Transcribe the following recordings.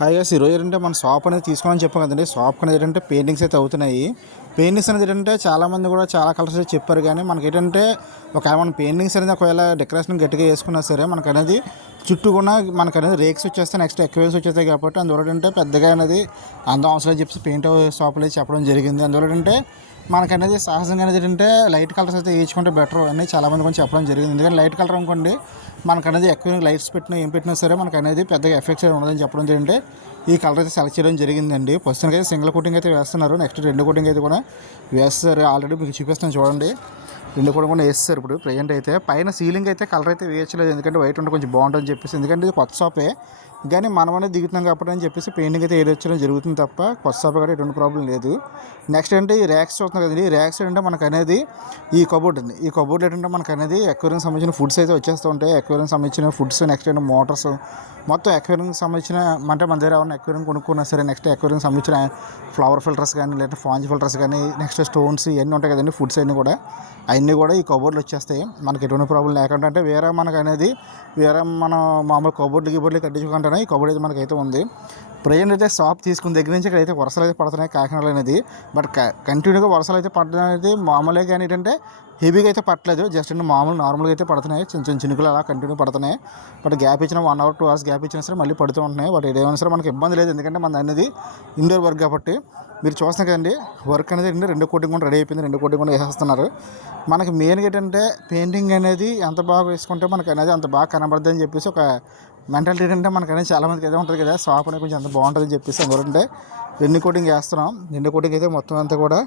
Hi guys, ఈరోజు ఏంటంటే మన షాప్ అనేది తీసుకోవాలని చెప్పాం కదండి. షాప్ అనేది ఏంటంటే పెయింటింగ్స్ అయితే అవుతున్నాయి. పెయింటింగ్స్ అనేది ఏంటంటే చాలామంది కూడా చాలా కలర్స్ అయితే చెప్పారు, కానీ మనకి ఏంటంటే మన పెయింటింగ్స్ అనేది ఒకవేళ డెకరేషన్ గట్టిగా వేసుకున్నా సరే మనకు అనేది చుట్టూ కూడా మనకు అనేది రేక్స్ వచ్చేస్తాయి, నెక్స్ట్ ఎక్వేస్ వచ్చేస్తాయి. కాబట్టి అందువల్ల ఏంటంటే పెద్దగా అనేది అందం అవసరం చెప్పి పెయింట్ షాపులో చెప్పడం జరిగింది. అందువల్ల ఏంటంటే మనకు అనేది సహజంగా అనేది ఏంటంటే లైట్ కలర్స్ అయితే వేయించుకుంటే బెటర్ అని చాలామంది కొంచెం చెప్పడం జరిగింది. ఎందుకంటే లైట్ కలర్ అనుకోండి మనకు అనేది ఎక్కువ లైట్స్ పెట్టినా ఏం పెట్టినా సరే మనకు అనేది పెద్దగా ఎఫెక్ట్స్ ఉండదని చెప్పడం జరిగింది. ఈ కలర్ అయితే సెలెక్ట్ చేయడం జరిగిందండి. ప్రస్తుతానికి అయితే సింగిల్ కోటింగ్ అయితే వేస్తున్నారు, నెక్స్ట్ రెండు కోటింగ్ అయితే కూడా వేస్తారు. ఆల్రెడీ మీకు చూపిస్తాను చూడండి, రెండు కూడా వేస్తారు. ఇప్పుడు ప్రజెంట్ అయితే పైన సీలింగ్ అయితే కలర్ అయితే వేయట్లేదు, ఎందుకంటే వైట్ ఉంటే కొంచెం బాగుంటుందని చెప్పేసి. ఎందుకంటే ఇది కొత్త షాపే, కానీ మనం అనేది దిగుతున్నాం కాబట్టి అని చెప్పేసి పెయింటింగ్ అయితే వేయడం జరుగుతుంది తప్ప కొత్త షాప్ కూడా ఎటువంటి ప్రాబ్లం లేదు. నెక్స్ట్ అంటే ఈ ర్యాక్స్ చూస్తున్నాం కదండి. ఈ ర్యాక్స్ ఏంటంటే మనకు అనేది ఈ కబోర్డ్ ఉంది. ఈ కబోర్డ్ ఏంటంటే మనకు అనేది అక్వేరియం సంబంధించిన ఫుడ్స్ అయితే వచ్చేస్తూ ఉంటాయి. అక్వేరియం సంబంధించిన ఫుడ్స్, నెక్స్ట్ ఏంటంటే మోటార్స్, మొత్తం అక్వేరియం సంబంధించిన అంటే మన దగ్గర ఏమైనా అక్వేరియం కొనుక్కున్నా సరే, నెక్స్ట్ అక్వేరియం సంబంధించిన ఫ్లవర్ ఫిల్టర్స్ కానీ లేదా ఫాంజ్ ఫిల్టర్స్ కానీ, నెక్స్ట్ స్టోన్స్ ఇవన్నీ ఉంటాయి కదండి, ఫుడ్స్ అన్నీ కూడా ఈ కబోర్డ్లు వచ్చేస్తాయి. మనకి ఎటువంటి ప్రాబ్లం లేకుండా అంటే వేరే మనకు అనేది వేరే మనం మామూలు కబోర్డ్లు కట్టించుకుంటేనే ఈ కబోర్డ్ అయితే మనకైతే ఉంది. ప్రజెంట్ అయితే షాప్ తీసుకున్న దగ్గర నుంచి ఇక్కడైతే వర్షాలు అయితే పడుతున్నాయి కాకినాడలో అనేది. బట్ కంటిన్యూగా వర్షాలు అయితే పడడం అనేది మామూలుగా, కానీ ఏంటంటే హెవీగా అయితే పట్టలేదు, జస్ట్ అంటే నార్మల్గా అయితే పడుతున్నాయి. చిన్న చిన్న చినుకులు అలా కంటిన్యూ పడుతున్నాయి. బట్ గ్యాప్ ఇచ్చిన 1 hour 2 hours గ్యాప్ ఇచ్చినా సరే మళ్ళీ పడుతూ ఉంటున్నాయి. బట్ ఏదైనా సరే మనకి ఇబ్బంది లేదు, ఎందుకంటే మన అనేది ఇండోర్ వర్క్ కాబట్టి. మీరు చూస్తున్నా కదండి, వర్క్ అనేది రెండు కోటింగ్ కూడా రెడీ అయిపోయింది, రెండు కోటింగ్ కూడా వేసేస్తున్నారు. మనకి మెయిన్గా ఏంటంటే పెయింటింగ్ అనేది ఎంత బాగా వేసుకుంటే మనకు అనేది అంత బాగా కనబడుతుంది అని చెప్పేసి ఒక మెంటాలిటీ ఏంటంటే మనకు అనేది చాలామందికి ఏదో ఉంటుంది కదా, షాప్ అనేది కొంచెం అంత బాగుంటుందని చెప్పేసి. అందువల్ల రెండు కోటింగ్ వేస్తున్నాం. రెండు కోటింగ్ అయితే మొత్తం అంతా కూడా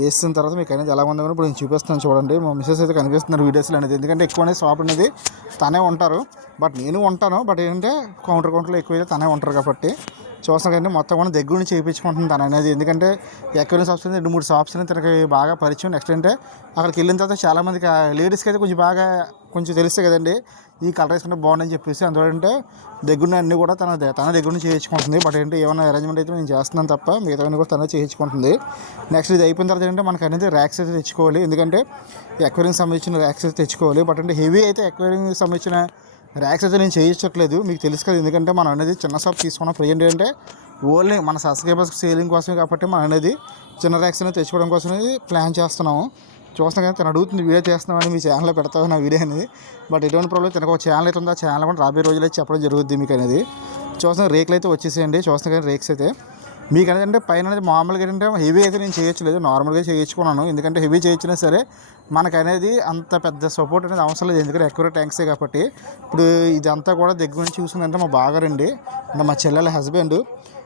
వేసిన తర్వాత మీకు అనేది ఎలా ఉందో ఇప్పుడు నేను చూపిస్తాను చూడండి. మా మిస్సెస్ అయితే కనిపిస్తున్నారు వీడియోస్లో అనేది, ఎందుకంటే ఎక్కువ అనేది షాప్ అనేది తనే ఉంటారు. బట్ నేను ఉంటాను, బట్ ఏంటంటే కౌంటర్లో ఎక్కువ తనే ఉంటారు కాబట్టి చూస్తాను. కానీ మొత్తం కూడా దగ్గర నుంచి చేయించుకుంటుంది తను అనేది, ఎందుకంటే ఎక్వేరియం షాప్స్ అనేది 2-3 షాప్స్ అనేది తనకి బాగా పరిచయం. నెక్స్ట్ అంటే అక్కడికి వెళ్ళిన తర్వాత చాలామందికి లేడీస్కి అయితే కొంచెం తెలుస్తాయి కదండి, ఈ కలర్ వేసుకుంటే బాగుందని చెప్పేసి. అందువల్ల దగ్గర అన్నీ కూడా తన దగ్గర నుంచి చేయించుకుంటుంది. బట్ ఏంటి ఏమైనా అరేంజ్మెంట్ అయితే నేను చేస్తున్నాను తప్ప మిగతా కూడా తనే చేయించుకుంటుంది. నెక్స్ట్ ఇది అయిపోయిన తర్వాత ఏంటంటే మనకు అనేది ర్యాక్స్ అయితే తెచ్చుకోవాలి, ఎందుకంటే ఎక్వేరియం సంబంధించిన ర్యాక్స్ అయితే తెచ్చుకోవాలి. బట్ అంటే హెవీ అయితే ఎక్వేరియం సంబంధించిన ర్యాక్స్ అయితే నేను చేయించట్లేదు, మీకు తెలుసు కదా, ఎందుకంటే మనం అనేది చిన్న షాప్ తీసుకున్నాం. ప్రజెంట్ ఏంటంటే ఓన్లీ మన సబ్స్క్రైబర్స్ సేలింగ్ కోసమే కాబట్టి మనం అనేది చిన్న ర్యాక్స్ అనేది తెచ్చుకోవడం కోసం ప్లాన్ చేస్తున్నాము. చూస్తాం కానీ తను అడుగుతుంది వీడియో చేస్తున్నామని, మీ ఛానల్లో పెడతావు నా వీడియో అనేది. బట్ ఎటువంటి ప్రాబ్లం, తనకు ఒక ఛానల్ అయితే ఉంది, ఆ ఛానల్ కూడా రాబోయే రోజులు అయితే చెప్పడం జరుగుతుంది మీకు అనేది. చూస్తాం రేకులు అయితే వచ్చేసేయండి. చూస్తాం కానీ రేక్స్ అయితే మీకు అనేది అంటే పైన అనేది మామూలుగా ఏంటంటే హెవీ అయితే నేను చేయొచ్చలేదు, నార్మల్గా చేయించుకున్నాను. ఎందుకంటే హెవీ చేయించినా సరే మనకు అనేది అంత పెద్ద సపోర్ట్ అనేది అవసరం లేదు, ఎందుకంటే అక్యూరేట్ ట్యాంక్సే కాబట్టి. ఇప్పుడు ఇదంతా కూడా దగ్గర నుంచి చూసిందంటే మా బాగారండి, అంటే మా చెల్లెల హస్బెండ్.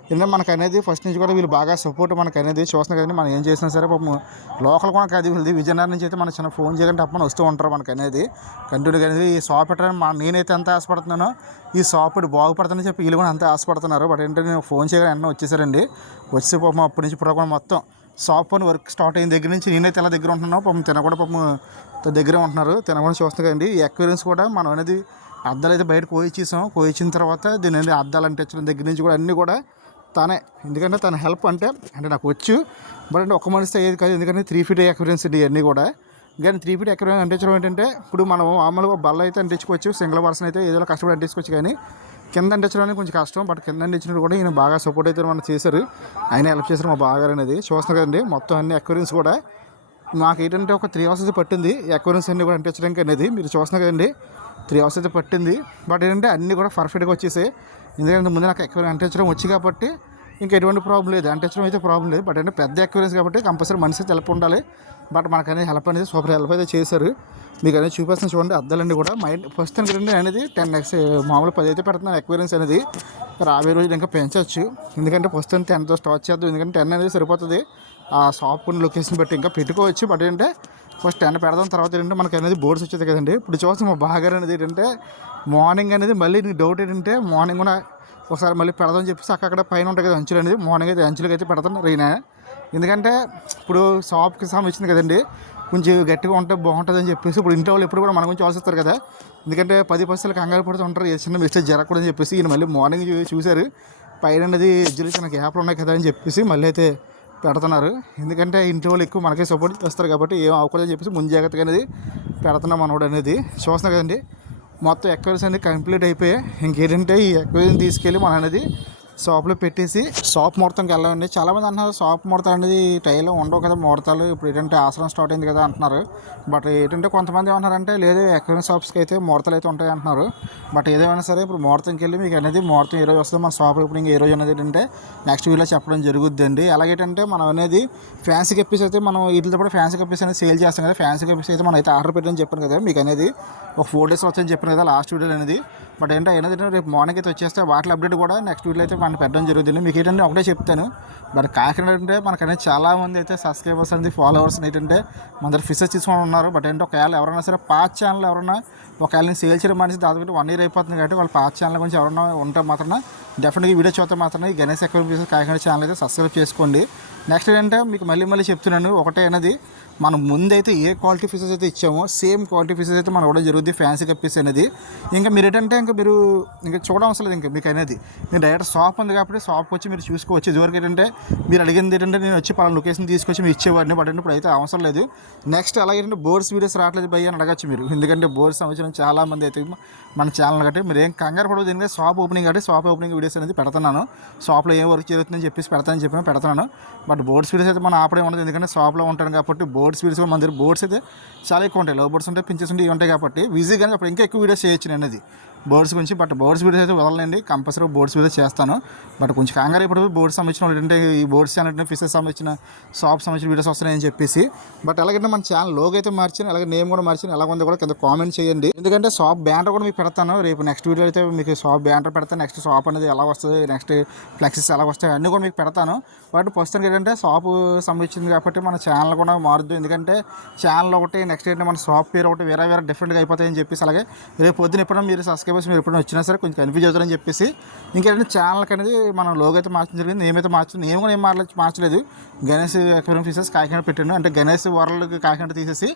ఎందుకంటే మనకు అనేది ఫస్ట్ నుంచి కూడా వీళ్ళు బాగా సపోర్ట్ మనకు అనేది చూస్తున్నాం కదండి. మనం ఏం చేసినా సరే పాపం లోకల్ కూడా కాదు వీళ్ళది, విజయనగరం నుంచి అయితే మన చిన్న ఫోన్ చేయకంటే అప్పుడు వస్తూ ఉంటారు మనకు అనేది కంటిన్యూగా. అనేది ఈ షాప్ పెట్టడానికి నేనైతే ఎంత ఆశపడుతున్నానో ఈ షాప్ బాగుపడుతుందని చెప్పి వీళ్ళు కూడా అంత ఆశపడుతున్నారు. బట్ ఏంటంటే నేను ఫోన్ చేయగానే వెంటనే వచ్చేసారండి. వచ్చి పాపం అప్పటి నుంచి ఇప్పుడు కూడా మొత్తం షాప్ అని వర్క్ స్టార్ట్ అయిన దగ్గర నుంచి నేనైతే ఎలా దగ్గర ఉంటున్నాను, పాపం తినకుండా పాపం దగ్గరే ఉంటున్నారు. తినకుండా చూస్తున్నాం కదండి. ఈ ఎక్వేరియన్స్ కూడా మనం అనేది అద్దాలు అయితే బయట కోయించిన తర్వాత దీని అనేది అద్దాలు అంటించడం దగ్గర నుంచి కూడా అన్నీ కూడా తనే, ఎందుకంటే తన హెల్ప్ అంటే నాకు వచ్చు. బట్ అంటే ఒక్క మనిషి అయ్యేది కాదు, ఎందుకంటే 3 feet ఎక్వేరియన్స్ అండి ఇవన్నీ కూడా. కానీ 3 feet ఎక్వేరియం అంటించడం ఏంటంటే ఇప్పుడు మనం మామూలుగా బల్ల అయితే అంటించుకోవచ్చు, సింగిల్ పర్సన్ అయితే ఏదో కష్టపడి అంటించుకోవచ్చు, కానీ కింద అంటించడానికి కొంచెం కష్టం. బట్ కింద అంటించినప్పుడు కూడా ఈయన బాగా సపోర్ట్ అయితే మనం చేశారు, ఆయన హెల్ప్ చేశారు మా బాగారు అనేది. చూస్తున్నాం కదండి మొత్తం అన్ని ఎక్వేరియన్స్ కూడా మాకు ఏంటంటే ఒక 3 hours అయితే పట్టింది ఎక్వేరియన్స్ అన్నీ కూడా అంటించడానికి అనేది. మీరు చూస్తున్నాం కదండి 3 hours అయితే పట్టింది. బట్ ఏంటంటే అన్నీ కూడా పర్ఫెక్ట్గా వచ్చేసాయి, ఎందుకంటే ముందు నాకు ఎక్వేరియం అంటించడం వచ్చి కాబట్టి ఇంకా ఎటువంటి ప్రాబ్లం లేదు, అంటించడం అయితే ప్రాబ్లం లేదు. బట్ అంటే పెద్ద ఎక్వేరియన్స్ కాబట్టి కంపల్సరీ మనిషి అయితే హెల్ప్ ఉండాలి. బట్ మనకనేది హెల్ప్ అనేది సూపర్ హెల్ప్ అయితే చేశారు. మీకు అనేది చూపిస్తాను చూడండి. అద్దాలన్నీ కూడా ఫస్ట్ అనేది 10x మామూలు 10 అయితే పెడుతున్నాను ఎక్వేరియన్స్ అనేది. రాబోయే రోజులు ఇంకా పెంచవచ్చు, ఎందుకంటే ఫస్ట్ 10తో స్టార్ట్ చేద్దాం, ఎందుకంటే 10 అనేది సరిపోతుంది. ఆ షాప్ కొన్ని లొకేషన్ బట్టి ఇంకా పెట్టుకోవచ్చు. బట్ ఏంటంటే ఫస్ట్ 10 పెడదాం, తర్వాత ఏంటంటే మనకు అనేది బోర్డ్స్ వచ్చేది కదండి. ఇప్పుడు చూస్తాం మా బాగారు అనేది ఏంటంటే మార్నింగ్ అనేది మళ్ళీ నీకు డౌట్ ఏంటంటే మార్నింగ్ కూడా ఒకసారి మళ్ళీ పెడదామని చెప్పేసి అక్కడ పైన ఉంటాయి కదా అంచులు అనేది, మార్నింగ్ అయితే అంచులకి అయితే పెడతాను ఈయన. ఎందుకంటే ఇప్పుడు షాప్కి సంబంధించింది కదండి, కొంచెం గట్టిగా ఉంటే బాగుంటుందని చెప్పేసి. ఇప్పుడు ఇంట్లో వాళ్ళు ఎప్పుడు కూడా మన గురించి ఆలోచిస్తారు కదా, ఎందుకంటే 10 పైసలు కంగారు పడుతూ ఉంటారు, ఏ చిన్న మిస్టేక్ జరగకూడదని చెప్పేసి. ఈయన మళ్ళీ మార్నింగ్ చూశారు పైన అనేది ఎడ్జులు చిన్న గ్యాప్లు ఉన్నాయి కదా అని చెప్పేసి మళ్ళీ అయితే పెడుతున్నారు. ఎందుకంటే ఇంటి వాళ్ళు ఎక్కువ మనకే సపోర్ట్ చేస్తారు కాబట్టి ఏం అవ్వకూడదని చెప్పేసి ముందు జాగ్రత్తగా అనేది పెడుతున్నాం మనోడు అనేది. చూస్తున్నాం కదండి మొత్తం ఎక్వేరియన్స్ అనేది కంప్లీట్ అయిపోయాయి. ఇంకేంటంటే ఈ ఎక్వేరియం తీసుకెళ్ళి మనం అనేది షాప్లో పెట్టేసి షాప్ ముహూర్తంకి వెళ్ళండి. చాలామంది అంటున్నారు షాప్ ముహూర్తాలు అనేది టైలో ఉండవు కదా ముహూర్తాలు, ఇప్పుడు ఏంటంటే ఆశ్రమం స్టార్ట్ అయింది కదా అంటున్నారు. బట్ ఏంటంటే కొంతమంది ఏమంటున్నారంటే లేదు ఎక్విప్మెంట్ షాప్స్కి అయితే ముహూర్తాలు అయితే ఉంటాయి అంటున్నారు. బట్ ఏదేమైనా సరే ఇప్పుడు ముహూర్తంకి వెళ్ళి మీకు అనేది ముహూర్తం ఏ రోజు వస్తుంది, మన షాప్ ఓపెనింగ్ ఏ రోజు అనేది ఏంటంటే నెక్స్ట్ వీడియోలో చెప్పడం జరుగుద్దండి. అలాగేంటంటే మనం అనేది ఫ్యాన్సీ కప్పీస్ అయితే మనం వీటితో కూడా ఫ్యాన్సీ కప్పీస్ అనేది సేల్ చేస్తాం కదా. ఫ్యాన్సీ కప్పీస్ అయితే మనం అయితే ఆర్డర్ పెట్టని చెప్పాను కదా మీకు అనేది ఒక 4 days వచ్చని చెప్పాను కదా లాస్ట్ వీడియోలో అనేది. బట్ ఏంటంటే రేపు మార్నింగ్ అయితే వచ్చేస్తే వాటి అప్డేట్ కూడా నెక్స్ట్ వీడియో అయితే మనం పెట్టడం జరుగుతుంది. మీకు ఏంటంటే ఒకటే చెప్తాను, బట్ కాకినాడ అంటే మనకనేది చాలామంది అయితే సబ్స్క్రైబర్స్ అనేది ఫాలోవర్స్ ఏంటంటే మన దగ్గర ఫిషెస్ తీసుకొని ఉన్నారు. బట్ ఏంటంటే ఒకవేళ ఎవరైనా సరే పాత ఛానల్ ఎవరైనా ఒకవేళ నేను సేల్ చేయడం మనిషి దాదాపు 1 year అయిపోతుంది కాబట్టి వాళ్ళ పాత ఛానల్ గురించి ఎవరైనా ఉంటే మాత్రం డెఫినెట్గా ఈ వీడియో చూస్తే మాత్రం ఈ Ganesh aquarium fishes Kakinada channel అయితే సబ్స్క్రైబ్ చేసుకోండి. నెక్స్ట్ ఏంటంటే మీకు మళ్ళీ చెప్తున్నాను ఒకటే అనేది, మనం ముందైతే ఏ క్వాలిటీ ఫిషెస్ అయితే ఇచ్చామో సేమ్ క్వాలిటీ ఫిషెస్ అయితే మనం ఇవ్వడం జరుగుతుంది ఫ్యాన్సీ కప్పీస్ అనేది. ఇంకా మీరు ఏంటంటే మీరు చూడడం అవసరం లేదు, ఇంకా మీకు అనేది నేను డైరెక్ట్ షాప్ ఉంది కాబట్టి షాప్కి వచ్చి మీరు చూసుకోవచ్చు. ఇదివరకు ఏంటంటే మీరు అడిగింది ఏంటంటే నేను వచ్చి పలానా లొకేషన్ తీసుకొచ్చి మీరు ఇచ్చేవాడిని, బట్ ఇప్పుడు అయితే అవసరం లేదు. నెక్స్ట్ అలాగే బోర్డ్స్ వీడియోస్ రావట్లేదు భయ్య అని అడగచ్చు మీరు, ఎందుకంటే బోర్డ్స్ సంబంధించిన చాలామంది అయితే మన ఛానల్ కాబట్టి మీరు ఏం కంగారు పడవద్దు. ఎందుకంటే షాప్ ఓపెనింగ్ కాబట్టి షాప్ ఓపెనింగ్ వీడియోస్ అనేది పెడుతున్నాను. షాప్లో ఏం వర్క్ జరుగుతుందని చెప్పేసి పెడతాను. బట్ బోర్డ్స్ వీడియోస్ అయితే మనం ఆపడే ఉండదు, ఎందుకంటే షాప్లో ఉంటాను కాబట్టి. బోర్డ్స్ వీడియోస్ మన దగ్గర బోర్డ్స్ అయితే చాలా ఎక్కువ ఉంటాయి, లవ్ బోర్డ్స్ ఉంటాయి, పించెస్ ఉంటాయి, ఇవి ఉంటాయి కాబట్టి ఈజీగానే అప్పుడు ఇంకా ఎక్కువ వీడియోస్ చేయొచ్చు నేను అనేది బోర్డ్స్ గురించి. బట్ బోర్డ్స్ వీడియోస్ అయితే వదలండి, కంపల్సరీ బోర్డ్స్ వీడియోస్ చేస్తాను. బట్ కొంచెం కంగారు ఇప్పుడు బోర్డ్స్ సంబంధించిన ఏంటంటే ఈ బోర్డ్స్ అంటే ఫిషెస్ సంబంధించిన షాప్ సంబంధించిన వీడియోస్ వస్తున్నాయని చెప్పేసి. బట్ అలాగంటే మన ఛానల్ లోగో అయితే మార్చాను, అలాగే నేమ్ కూడా మార్చాను, ఎలా ఉందో కూడా కింద కామెంట్ చేయండి. ఎందుకంటే షాప్ బ్యానర్ కూడా మీకు పెడతాను రేపు నెక్స్ట్ వీడియో అయితే మీకు షాప్ బ్యానర్ పెడతాను. నెక్స్ట్ షాప్ అనేది ఎలా వస్తుంది, నెక్స్ట్ ఫ్లెక్సెస్ ఎలా వస్తాయి అన్నీ కూడా మీకు పెడతాను. బట్ ప్రస్తుతానికి ఏంటంటే షాపు సంబంధించింది కాబట్టి మన ఛానల్ కూడా మారుద్దు, ఎందుకంటే ఛానల్ ఒకటి నెక్స్ట్ ఏంటంటే మన షాప్ పేరు ఒకటి వేరే డిఫరెంట్గా అయిపోతాయని చెప్పేసి. అలాగే రేపు పొద్దున ఎప్పుడైనా మీరు సబ్స్క్రైబర్స్ మీరు ఎప్పుడైనా వచ్చినా సరే కొంచెం కన్ఫ్యూజ్ అవుతారని చెప్పేసి ఇంకేంటంటే ఛానల్కి అనేది మనం లోగో అయితే మార్చడం జరిగింది. నేమైతే నేను కూడా ఏం మార్చలేదు. గణేష్ అక్వేరియం ఫిషెస్ కాకినాడ పెట్టాను, అంటే గణేష్ వరల్డ్ కాకినాడ తీసేసి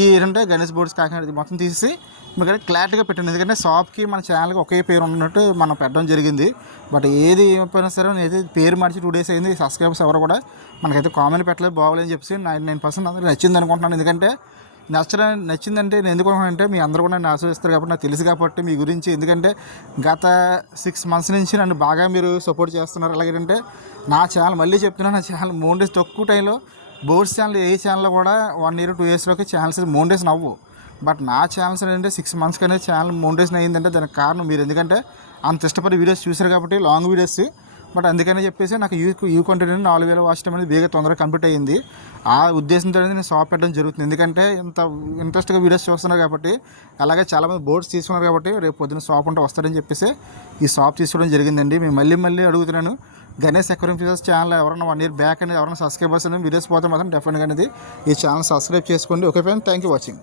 ఈ ఏంటంటే గణేష్ బోర్డ్స్ కాకినాడ మొత్తం తీసేసి మీకు క్లారిటీగా పెట్టాను. ఎందుకంటే షాప్కి మన ఛానల్కి ఒకే పేరు ఉన్నట్టు మనం పెట్టడం జరిగింది. బట్ ఏది ఏమైనా సరే నేను పేరు మార్చి 2 days అయింది. సబ్స్క్రైబర్స్ ఎవరు కూడా మనకైతే కామెంట్ పెట్టలేదు బాగోలేదని చెప్పేసి 99% అందరికీ నచ్చింది అనుకుంటున్నాను. ఎందుకంటే నచ్చిందంటే నేను ఎందుకు అనుకుంటానంటే మీ అందరూ కూడా నన్ను ఆశీర్వదిస్తారు కాబట్టి నాకు తెలుసు కాబట్టి మీ గురించి. ఎందుకంటే గత 6 months నుంచి నన్ను బాగా మీరు సపోర్ట్ చేస్తున్నారు. అలాగేంటే నా ఛానల్ మళ్ళీ చెప్తున్నాను, నా ఛానల్ 3 days తక్కువ టైంలో బోర్డ్స్ ఛానల్ ఏ ఛానల్లో కూడా 1 year 2 yearsలోకి ఛానల్స్ 3 days నవ్వు. బట్ నా ఛానల్స్ ఏంటంటే 6 months అనేది ఛానల్ 3 days అయ్యిందంటే దానికి కారణం మీరు, ఎందుకంటే అంత ఇష్టపడి వీడియోస్ చూశారు కాబట్టి లాంగ్ వీడియోస్. బట్ అందుకని చెప్పేసి నాకు యూ కంటెంట్ 4000 వాచ్ టైం అనేది తొందరగా కంప్లీట్ అయ్యింది. ఆ ఉద్దేశంతో నేను షాప్ పెట్టడం జరుగుతుంది, ఎందుకంటే ఇంత ఇంట్రెస్ట్గా వీడియోస్ చూస్తున్నారు కాబట్టి. అలాగే చాలామంది బోర్డ్స్ తీసుకున్నారు కాబట్టి రేపు పొద్దున్న షాప్ ఉంటే వస్తారని చెప్పేసి ఈ షాప్ తీసుకోవడం జరిగిందండి. మేము మళ్ళీ అడుగుతున్నాను, గణేష్ అక్వేరియం ఫిషెస్ ఛానల్ ఎవరైనా 1 year బ్యాక్ అనేది ఎవరైనా సబ్స్క్రైబర్స్ అనేది వీడియోస్ పోతే మాత్రం డెఫినెట్గా అనేది ఈ ఛానల్ సబ్స్క్రైబ్ చేసుకోండి. Okay friend, thank you watching.